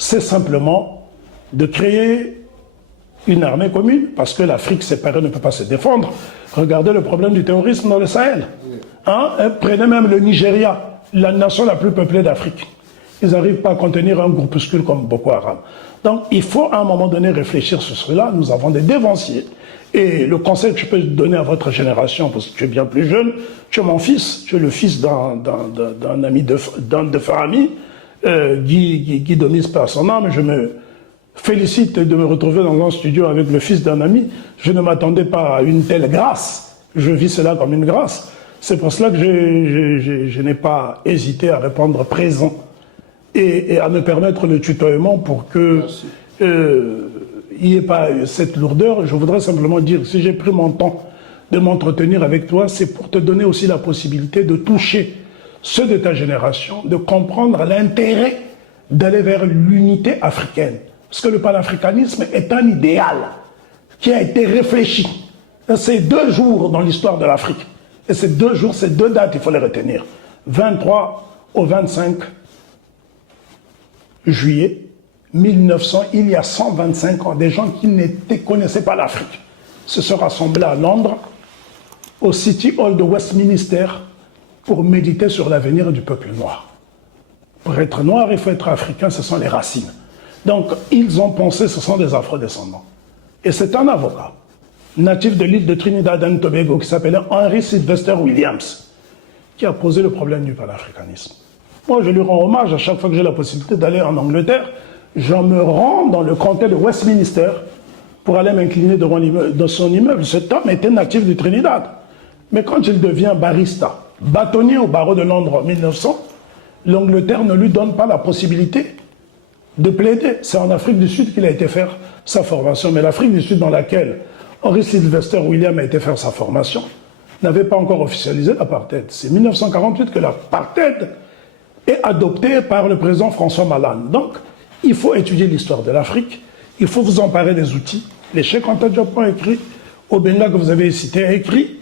c'est simplement de créer une armée commune, parce que l'Afrique séparée ne peut pas se défendre. Regardez le problème du terrorisme dans le Sahel. Hein? Prenez même le Nigeria, la nation la plus peuplée d'Afrique. Ils n'arrivent pas à contenir un groupuscule comme Boko Haram. Donc il faut à un moment donné réfléchir sur cela. Nous avons des dévanciers. Et le conseil que je peux donner à votre génération, parce que tu es bien plus jeune, tu es mon fils, tu es le fils d'un ami, d'un de frère ami, Guy Domis par son âme. Je me félicite de me retrouver dans un studio avec le fils d'un ami. Je ne m'attendais pas à une telle grâce. Je vis cela comme une grâce. C'est pour cela que je n'ai pas hésité à répondre présent et à me permettre le tutoiement pour que il n'y ait pas cette lourdeur. Je voudrais simplement dire que si j'ai pris mon temps de m'entretenir avec toi, c'est pour te donner aussi la possibilité de toucher ceux de ta génération, de comprendre l'intérêt d'aller vers l'unité africaine. Parce que le panafricanisme est un idéal qui a été réfléchi. C'est 2 jours dans l'histoire de l'Afrique. Et ces 2 jours, ces 2 dates, il faut les retenir. 23 au 25 juillet 1900, il y a 125 ans, des gens qui ne connaissaient pas l'Afrique se sont rassemblés à Londres, au City Hall de Westminster, pour méditer sur l'avenir du peuple noir. Pour être noir, il faut être africain, ce sont les racines. Donc, ils ont pensé, ce sont des afro-descendants. Et c'est un avocat, natif de l'île de Trinidad and Tobago, qui s'appelait Henry Sylvester Williams, qui a posé le problème du panafricanisme. Moi, je lui rends hommage à chaque fois que j'ai la possibilité d'aller en Angleterre. Je me rends dans le comté de Westminster pour aller m'incliner devant son immeuble. Cet homme était natif du Trinidad. Mais quand il devient barista, bâtonnier au barreau de Londres en 1900, l'Angleterre ne lui donne pas la possibilité de plaider. C'est en Afrique du Sud qu'il a été faire sa formation. Mais l'Afrique du Sud dans laquelle Henry Sylvester Williams a été faire sa formation n'avait pas encore officialisé l'apartheid. C'est 1948 que l'apartheid est adopté par le président François Malan. Donc, il faut étudier l'histoire de l'Afrique, il faut vous emparer des outils. Les Cheikh Anta Diop ont écrit, Obenga que vous avez cité a écrit,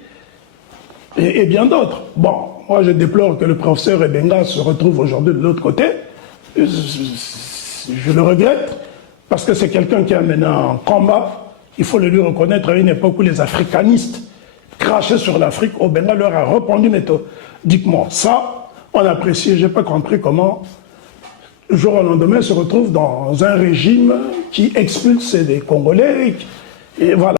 et bien d'autres. Bon, moi je déplore que le professeur Obenga se retrouve aujourd'hui de l'autre côté. Je le regrette, parce que c'est quelqu'un qui a mené un combat, il faut le lui reconnaître, à une époque où les africanistes crachaient sur l'Afrique. Obenga leur a répondu méthodiquement. Ça, on apprécie. Je n'ai pas compris comment, jour au lendemain, se retrouve dans un régime qui expulse des Congolais. Et voilà.